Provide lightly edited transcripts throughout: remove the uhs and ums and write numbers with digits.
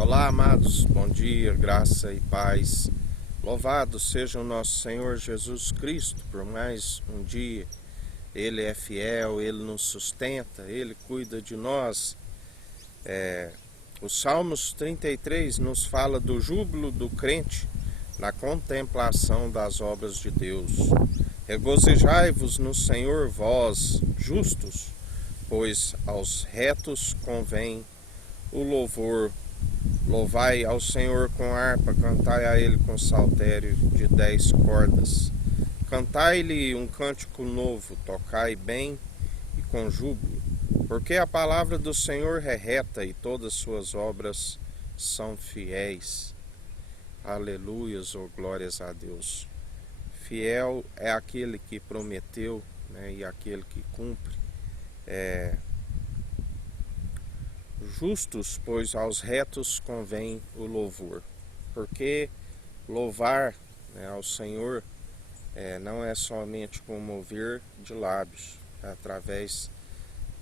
Olá, amados, bom dia, graça e paz. Louvado seja o nosso Senhor Jesus Cristo por mais um dia. Ele é fiel, Ele nos sustenta, Ele cuida de nós. O Salmos 33 nos fala do júbilo do crente na contemplação das obras de Deus. Regozijai-vos no Senhor, vós justos, pois aos retos convém o louvor. Louvai ao Senhor com harpa, cantai a Ele com saltério de 10 cordas. Cantai-lhe um cântico novo, tocai bem e com júbilo, porque a palavra do Senhor é reta e todas suas obras são fiéis. Aleluias, ou glórias a Deus. Fiel é aquele que prometeu, né, e aquele que cumpre. Justos, pois aos retos convém o louvor. Porque louvar, né, ao Senhor não é somente com mover de lábios, através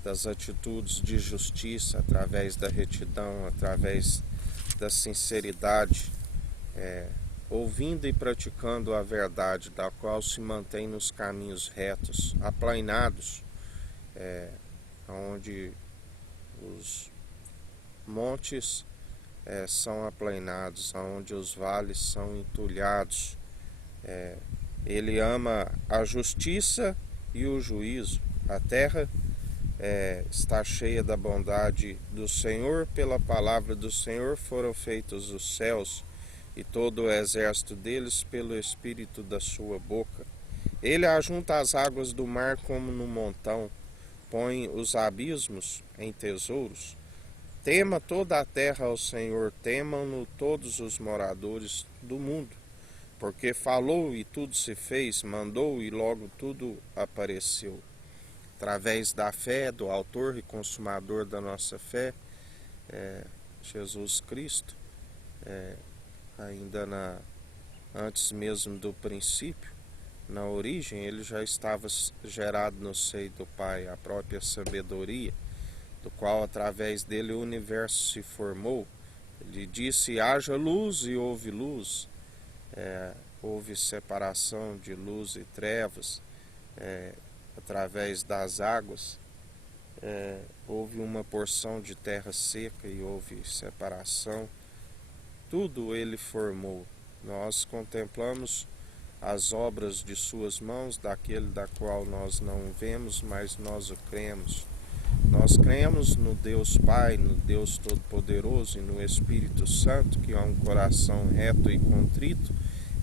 das atitudes de justiça, através da retidão, através da sinceridade, ouvindo e praticando a verdade, da qual se mantém nos caminhos retos, aplainados, onde os montes são aplainados, onde os vales são entulhados. Ele ama a justiça e o juízo. A terra está cheia da bondade do Senhor. Pela palavra do Senhor foram feitos os céus, e todo o exército deles pelo espírito da sua boca. Ele ajunta as águas do mar como no montão, põe os abismos em tesouros. Tema toda a terra ao Senhor, temam-no todos os moradores do mundo, porque falou e tudo se fez, mandou e logo tudo apareceu. Através da fé, do autor e consumador da nossa fé, Jesus Cristo, antes mesmo do princípio, na origem, ele já estava gerado no seio do Pai, a própria sabedoria, do qual através dele o universo se formou. Ele disse: haja luz, e houve luz. Houve separação de luz e trevas através das águas. Houve uma porção de terra seca e houve separação. Tudo ele formou. Nós contemplamos as obras de suas mãos, daquele da qual nós não vemos, mas nós o cremos. Nós cremos no Deus Pai, no Deus Todo-Poderoso e no Espírito Santo, que é um coração reto e contrito.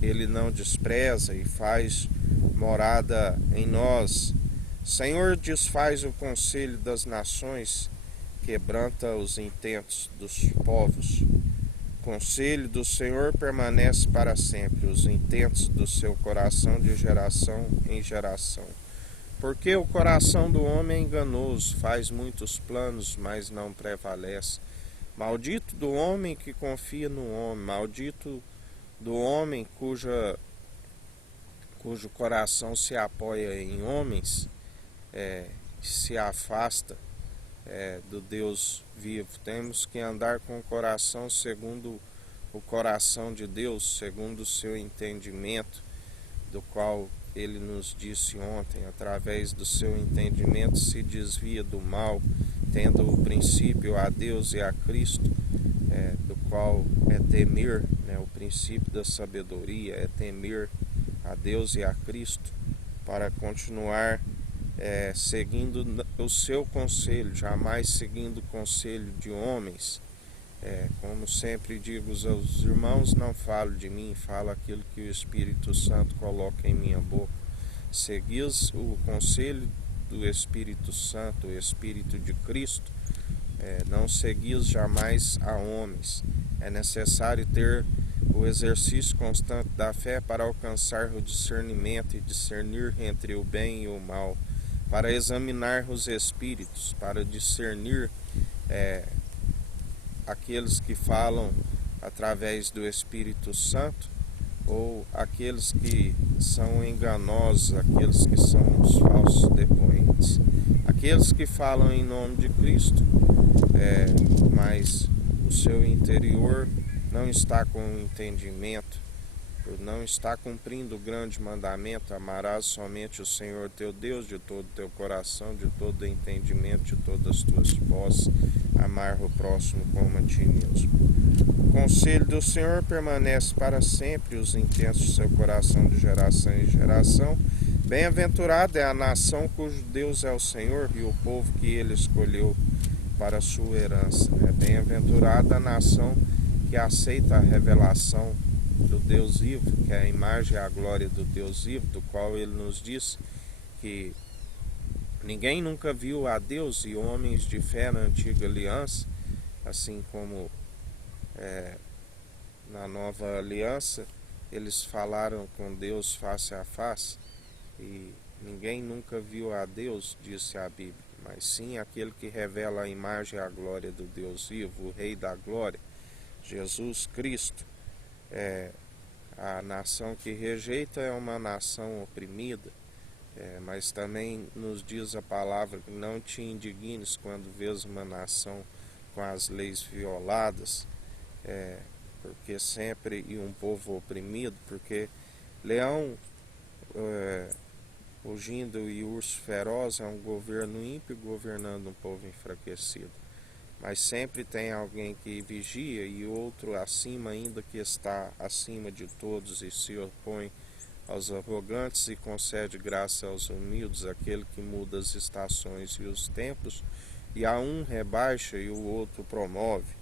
Ele não despreza e faz morada em nós. Senhor, desfaz o conselho das nações, quebranta os intentos dos povos. O conselho do Senhor permanece para sempre, os intentos do seu coração de geração em geração. Porque o coração do homem é enganoso, faz muitos planos, mas não prevalece. Maldito do homem que confia no homem, maldito do homem cujo coração se apoia em homens, se afasta do Deus vivo. Temos que andar com o coração segundo o coração de Deus, segundo o seu entendimento, do qual ele nos disse ontem. Através do seu entendimento se desvia do mal, tendo o princípio a Deus e a Cristo, do qual é temer, né, o princípio da sabedoria é temer a Deus e a Cristo, para continuar seguindo o seu conselho, jamais seguindo o conselho de homens. Como sempre digo aos irmãos, não falo de mim, falo aquilo que o Espírito Santo coloca em minha boca. Seguis o conselho do Espírito Santo, o Espírito de Cristo. Não seguis jamais a homens. É necessário ter o exercício constante da fé para alcançar o discernimento e discernir entre o bem e o mal, para examinar os espíritos, para discernir aqueles que falam através do Espírito Santo, ou aqueles que são enganosos, aqueles que são os falsos depoentes, aqueles que falam em nome de Cristo, mas o seu interior não está com entendimento, por não estar cumprindo o grande mandamento: amarás somente o Senhor teu Deus de todo o teu coração, de todo o entendimento, de todas as tuas posses, amar o próximo como a ti mesmo. O conselho do Senhor permanece para sempre, os intensos do seu coração de geração em geração. Bem-aventurada é a nação cujo Deus é o Senhor e o povo que ele escolheu para a sua herança. Bem-aventurada a nação que aceita a revelação do Deus vivo, que é a imagem e a glória do Deus vivo, do qual ele nos diz que ninguém nunca viu a Deus, e homens de fé na antiga aliança, assim como na nova aliança, eles falaram com Deus face a face, e ninguém nunca viu a Deus, disse a Bíblia, mas sim aquele que revela a imagem e a glória do Deus vivo, o Rei da Glória, Jesus Cristo. A nação que rejeita é uma nação oprimida, mas também nos diz a palavra que não te indignes quando vês uma nação com as leis violadas, porque sempre, e um povo oprimido, porque leão rugindo e urso feroz é um governo ímpio governando um povo enfraquecido. Mas sempre tem alguém que vigia e outro acima ainda, que está acima de todos e se opõe aos arrogantes e concede graça aos humildes, aquele que muda as estações e os tempos, e a um rebaixa e o outro promove.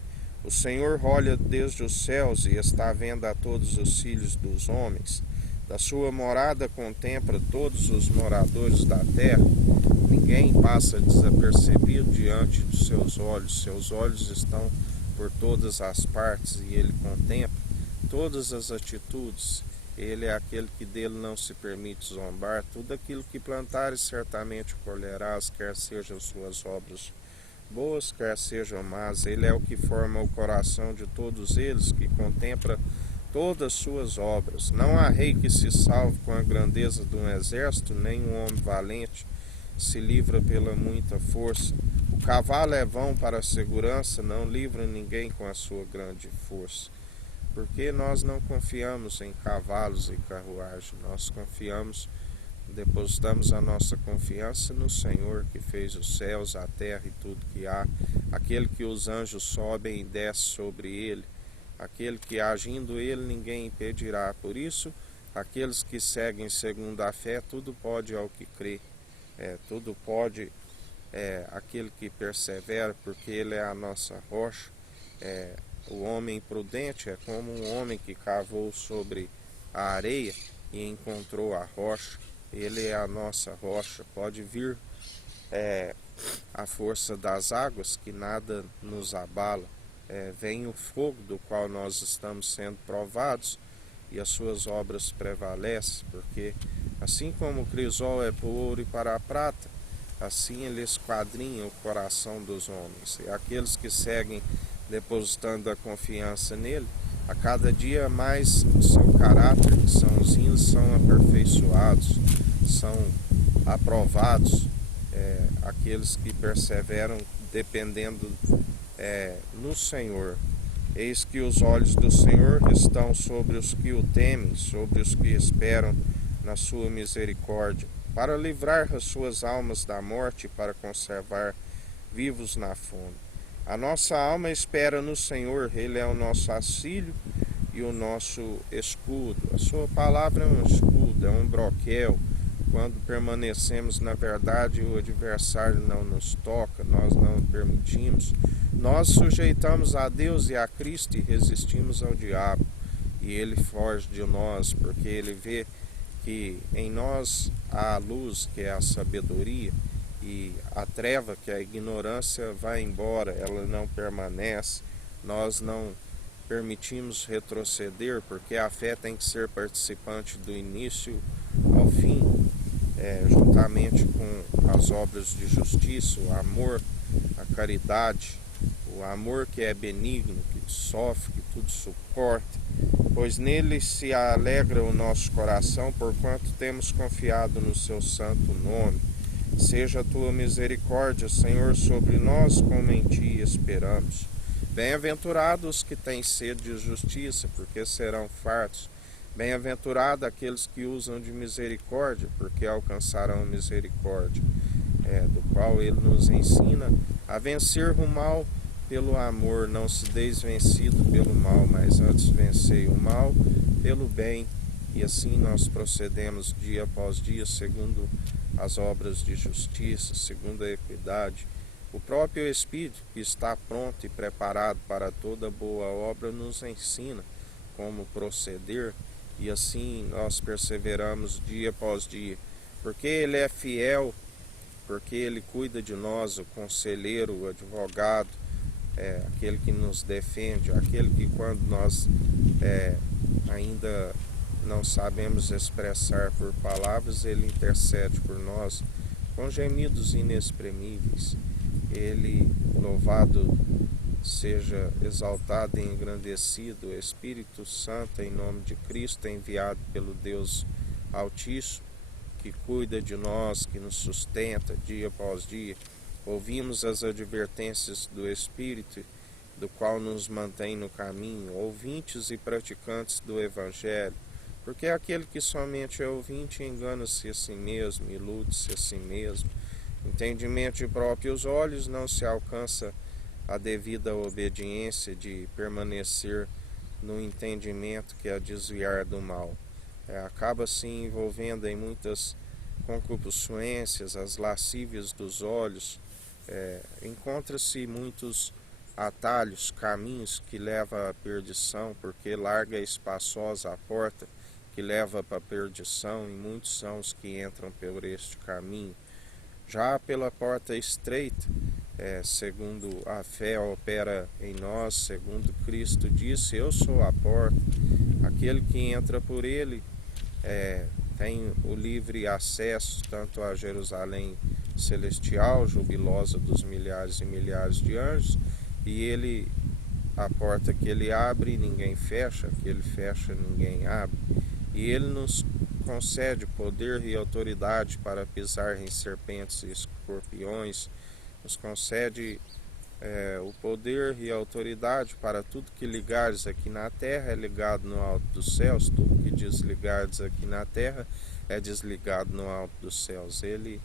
O Senhor olha desde os céus e está vendo a todos os filhos dos homens. Da sua morada contempla todos os moradores da terra. Ninguém passa desapercebido diante dos seus olhos. Seus olhos estão por todas as partes e ele contempla todas as atitudes. Ele é aquele que dele não se permite zombar. Tudo aquilo que plantares certamente colherás, quer sejam suas obras boas, quer sejam más. Ele é o que forma o coração de todos eles, que contempla todas as suas obras. Não há rei que se salve com a grandeza de um exército, nem um homem valente se livra pela muita força. O cavalo é vão para a segurança, não livra ninguém com a sua grande força. Porque nós não confiamos em cavalos e carruagem, nós depositamos a nossa confiança no Senhor, que fez os céus, a terra e tudo que há, aquele que os anjos sobem e descem sobre ele, aquele que agindo ele ninguém impedirá. Por isso, aqueles que seguem segundo a fé, tudo pode ao que crê. Tudo pode aquele que persevera, porque ele é a nossa rocha. O homem prudente é como um homem que cavou sobre a areia e encontrou a rocha. Ele é a nossa rocha. Pode vir a força das águas, que nada nos abala. Vem o fogo do qual nós estamos sendo provados, e as suas obras prevalecem, porque assim como o crisol é para o ouro e para a prata, assim ele esquadrinha o coração dos homens. E aqueles que seguem depositando a confiança nele, a cada dia mais o seu caráter, que são os índios, são aperfeiçoados, são aprovados. Aqueles que perseveram dependendo no Senhor. Eis que os olhos do Senhor estão sobre os que o temem, sobre os que esperam na sua misericórdia, para livrar as suas almas da morte e para conservar vivos na fome. A nossa alma espera no Senhor, ele é o nosso auxílio e o nosso escudo. A sua palavra é um escudo, é um broquel. Quando permanecemos na verdade, o adversário não nos toca, nós não permitimos. Nós sujeitamos a Deus e a Cristo e resistimos ao diabo. E ele foge de nós, porque ele vê que em nós há a luz, que é a sabedoria, e a treva, que é a ignorância, vai embora, ela não permanece. Nós não permitimos retroceder, porque a fé tem que ser participante do início ao fim, juntamente com as obras de justiça, o amor, a caridade, o amor que é benigno, que sofre, que tudo suporta, pois nele se alegra o nosso coração, porquanto temos confiado no seu santo nome. Seja a tua misericórdia, Senhor, sobre nós, como em ti esperamos. Bem-aventurados os que têm sede de justiça, porque serão fartos. Bem-aventurados aqueles que usam de misericórdia, porque alcançarão misericórdia. Do qual ele nos ensina a vencer o mal pelo amor, não se deis vencido pelo mal, mas antes vencei o mal pelo bem. E assim nós procedemos dia após dia, segundo as obras de justiça, segundo a equidade. O próprio Espírito, que está pronto e preparado para toda boa obra, nos ensina como proceder, e assim nós perseveramos dia após dia, porque Ele é fiel, porque Ele cuida de nós, o conselheiro, o advogado, aquele que nos defende, aquele que quando nós ainda não sabemos expressar por palavras, Ele intercede por nós com gemidos inexprimíveis. Ele, louvado seja, exaltado e engrandecido, o Espírito Santo, em nome de Cristo, enviado pelo Deus Altíssimo, que cuida de nós, que nos sustenta dia após dia. Ouvimos as advertências do Espírito, do qual nos mantém no caminho, ouvintes e praticantes do Evangelho, porque aquele que somente é ouvinte engana-se a si mesmo, ilude-se a si mesmo. Entendimento de próprios olhos, não se alcança a devida obediência de permanecer no entendimento, que é desviar do mal. Acaba se envolvendo em muitas concupiscências, as lascívias dos olhos, encontra-se muitos atalhos, caminhos que levam à perdição, porque larga e espaçosa a porta que leva para a perdição, e muitos são os que entram por este caminho. Já pela porta estreita, segundo a fé opera em nós, segundo Cristo disse, eu sou a porta, aquele que entra por ele tem o livre acesso tanto a Jerusalém celestial, jubilosa dos milhares e milhares de anjos, e ele, a porta que ele abre, ninguém fecha, que ele fecha, ninguém abre, e ele nos concede poder e autoridade para pisar em serpentes e escorpiões, nos concede o poder e a autoridade para tudo que ligares aqui na terra é ligado no alto dos céus, tudo que desligares aqui na terra é desligado no alto dos céus. Ele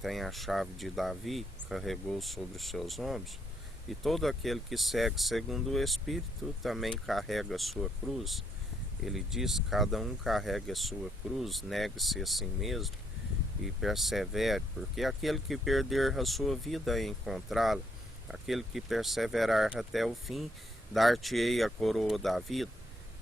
tem a chave de Davi, carregou sobre os seus ombros, e todo aquele que segue segundo o Espírito também carrega a sua cruz. Ele diz, cada um carrega a sua cruz, negue-se a si mesmo e persevere, porque aquele que perder a sua vida é encontrá-la, aquele que perseverar até o fim, dar-te-ei a coroa da vida.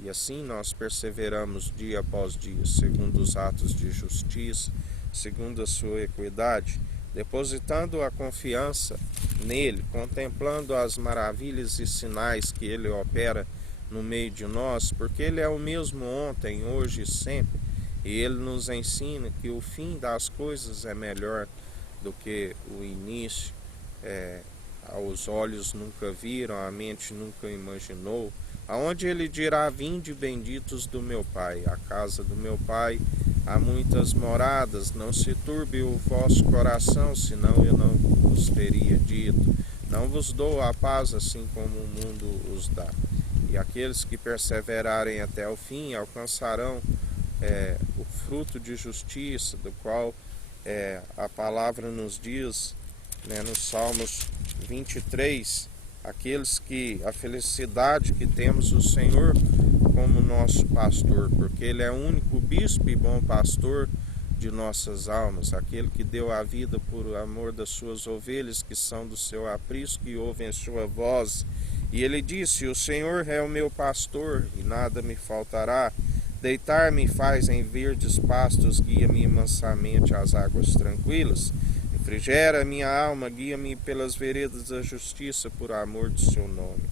E assim nós perseveramos dia após dia, segundo os atos de justiça, segundo a sua equidade, depositando a confiança nele, contemplando as maravilhas e sinais que ele opera no meio de nós, porque ele é o mesmo ontem, hoje e sempre, e ele nos ensina que o fim das coisas é melhor do que o início. Os olhos nunca viram, a mente nunca imaginou, aonde ele dirá, vinde benditos do meu Pai, a casa do meu Pai há muitas moradas, não se turbe o vosso coração, senão eu não vos teria dito, não vos dou a paz assim como o mundo os dá. E aqueles que perseverarem até o fim alcançarão o fruto de justiça, do qual a palavra nos diz, nos Salmos 23, aqueles que a felicidade que temos o Senhor como nosso pastor, porque Ele é o único bispo e bom pastor de nossas almas, aquele que deu a vida por amor das suas ovelhas, que são do seu aprisco e ouvem a sua voz. E ele disse, o Senhor é o meu pastor e nada me faltará. Deitar-me faz em verdes pastos, guia-me mansamente às águas tranquilas. Refrigera minha alma, guia-me pelas veredas da justiça por amor do seu nome.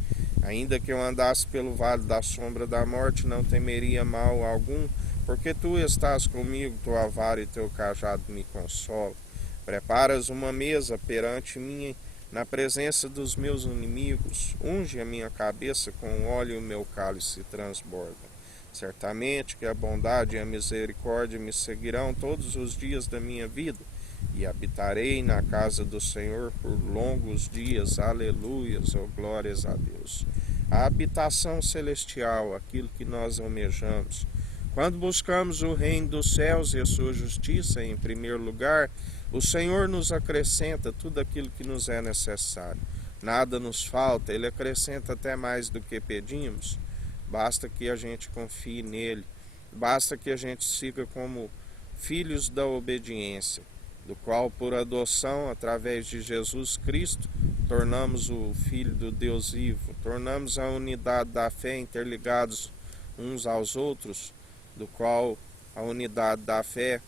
Ainda que eu andasse pelo vale da sombra da morte, não temeria mal algum, porque tu estás comigo, tua vara e teu cajado me consolam. Preparas uma mesa perante mim, na presença dos meus inimigos, unge a minha cabeça com óleo e o meu cálice transborda. Certamente que a bondade e a misericórdia me seguirão todos os dias da minha vida, e habitarei na casa do Senhor por longos dias. Aleluias, oh glórias a Deus. A habitação celestial, aquilo que nós almejamos. Quando buscamos o reino dos céus e a sua justiça em primeiro lugar, o Senhor nos acrescenta tudo aquilo que nos é necessário. Nada nos falta, Ele acrescenta até mais do que pedimos. Basta que a gente confie nele, basta que a gente siga como filhos da obediência, do qual por adoção, através de Jesus Cristo, tornamos o Filho do Deus vivo, tornamos a unidade da fé interligados uns aos outros, do qual a unidade da fé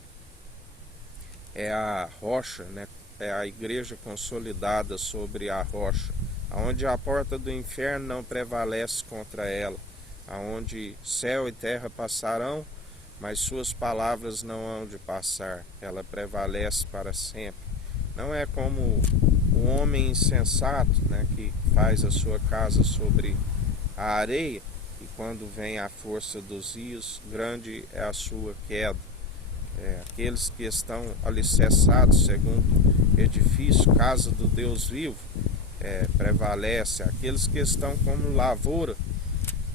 é a rocha, né? É a igreja consolidada sobre a rocha, aonde a porta do inferno não prevalece contra ela, aonde céu e terra passarão, mas suas palavras não hão de passar, ela prevalece para sempre. Não é como o homem insensato, né, que faz a sua casa sobre a areia, e quando vem a força dos rios, grande é a sua queda. Aqueles que estão alicerçados segundo edifício, casa do Deus vivo, prevalece. Aqueles que estão como lavoura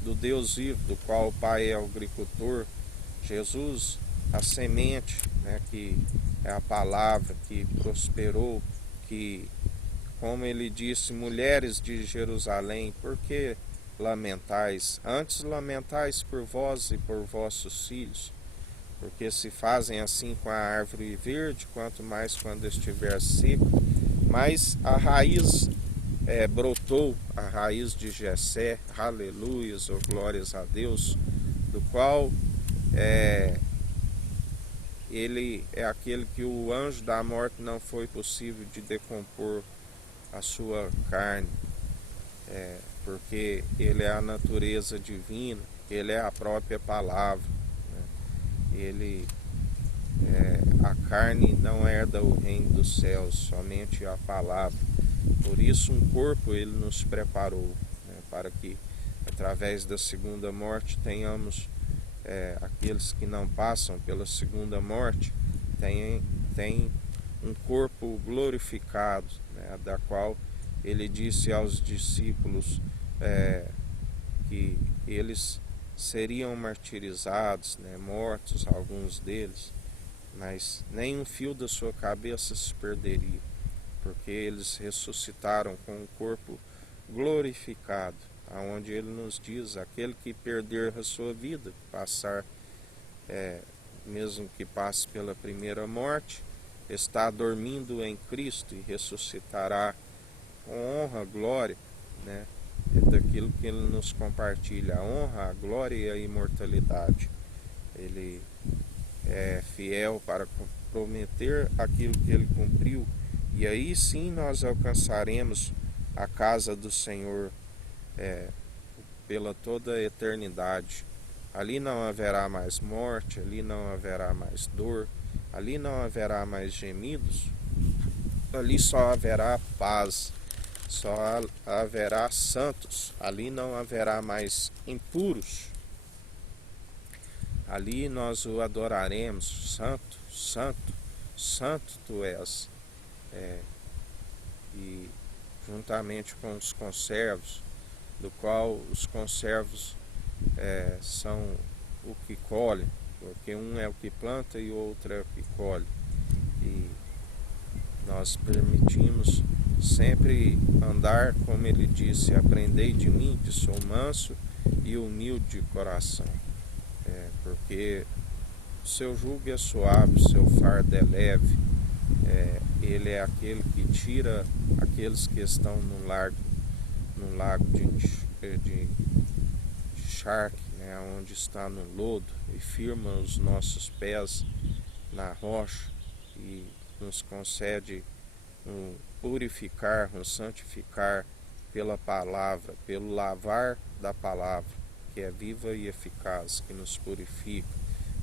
do Deus vivo, do qual o Pai é o agricultor, Jesus, a semente, né, que é a palavra que prosperou, que, como ele disse, mulheres de Jerusalém, por que lamentais? Antes lamentais por vós e por vossos filhos, porque se fazem assim com a árvore verde, quanto mais quando estiver seco. Mas a raiz brotou, a raiz de Jessé, aleluias, ou glórias a Deus, do qual ele é aquele que o anjo da morte não foi possível de decompor a sua carne, porque ele é a natureza divina, ele é a própria palavra. A carne não herda o reino dos céus, somente a palavra. Por isso um corpo ele nos preparou, né, para que através da segunda morte tenhamos aqueles que não passam pela segunda morte têm um corpo glorificado, né, da qual ele disse aos discípulos que eles seriam martirizados, né, mortos, alguns deles, mas nem um fio da sua cabeça se perderia, porque eles ressuscitaram com um corpo glorificado, aonde ele nos diz, aquele que perder a sua vida, passar, mesmo que passe pela primeira morte, está dormindo em Cristo e ressuscitará com honra, glória, né? É daquilo que ele nos compartilha, a honra, a glória e a imortalidade. Ele é fiel para prometer aquilo que ele cumpriu, e aí sim nós alcançaremos a casa do Senhor pela toda a eternidade. Ali não haverá mais morte, ali não haverá mais dor, ali não haverá mais gemidos, ali só haverá paz. Só haverá santos, ali não haverá mais impuros. Ali nós o adoraremos, santo, santo, santo tu és. E juntamente com os conservos, do qual os conservos são o que colhe, porque um é o que planta e o outro é o que colhe. E nós permitimos sempre andar, como ele disse, aprendei de mim, que sou manso e humilde de coração, porque o seu jugo é suave, o seu fardo é leve. Ele é aquele que tira aqueles que estão num lago de charque, né, onde está no lodo, e firma os nossos pés na rocha e nos concede um purificar, um santificar pela palavra, pelo lavar da palavra, que é viva e eficaz, que nos purifica.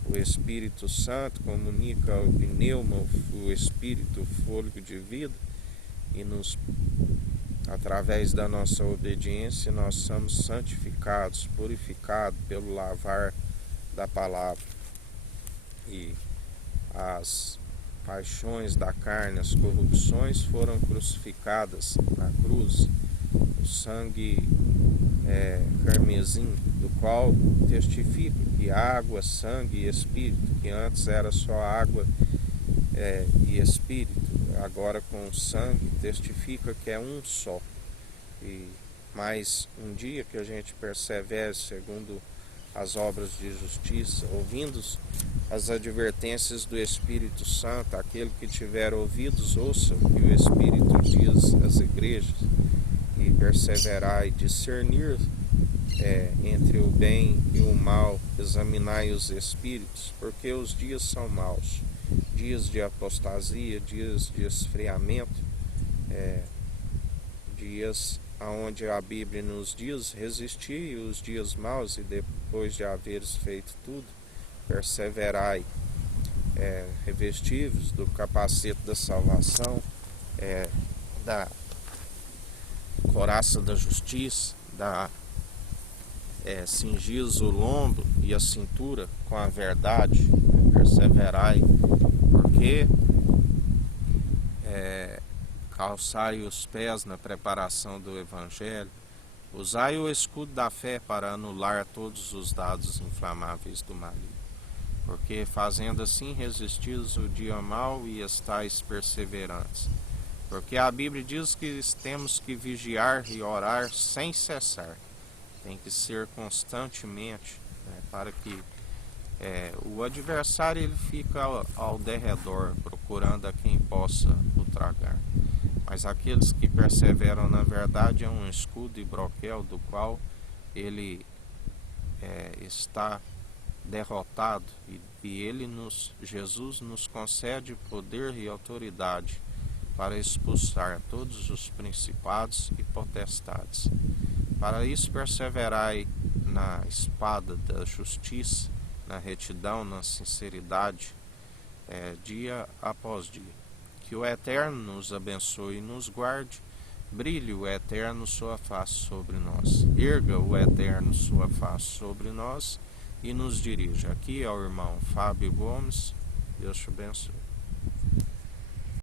O Espírito Santo comunica ao pneuma, o Espírito, o fôlego de vida, e através da nossa obediência nós somos santificados, purificados pelo lavar da palavra. E as paixões da carne, as corrupções foram crucificadas na cruz. O sangue carmesim, do qual testifica que água, sangue e espírito, que antes era só água e espírito, agora com o sangue testifica que é um só. E mais um dia que a gente persevere segundo as obras de justiça, ouvindo as advertências do Espírito Santo. Aquele que tiver ouvidos, ouça o que o Espírito diz às igrejas, e perseverar e discernir entre o bem e o mal, examinai os espíritos, porque os dias são maus, dias de apostasia, dias de esfriamento, dias onde a Bíblia nos diz: resisti os dias maus, e depois de haveres feito tudo, perseverai, revestivos do capacete da salvação, da couraça da justiça, cingis o lombo e a cintura com a verdade, perseverai, porque calçai os pés na preparação do Evangelho, usai o escudo da fé para anular todos os dados inflamáveis do maligno, porque fazendo assim resistis o dia mau e estais perseverantes. Porque a Bíblia diz que temos que vigiar e orar sem cessar, tem que ser constantemente, para que o adversário ele fica ao derredor, procurando a quem possa o tragar. Mas aqueles que perseveram na verdade é um escudo e broquel do qual ele está derrotado, e Jesus nos concede poder e autoridade para expulsar todos os principados e potestades. Para isso perseverai na espada da justiça, na retidão, na sinceridade, dia após dia. Que o Eterno nos abençoe e nos guarde, brilhe o Eterno sua face sobre nós, erga o Eterno sua face sobre nós e nos dirija. Aqui é o irmão Fábio Gomes, Deus te abençoe.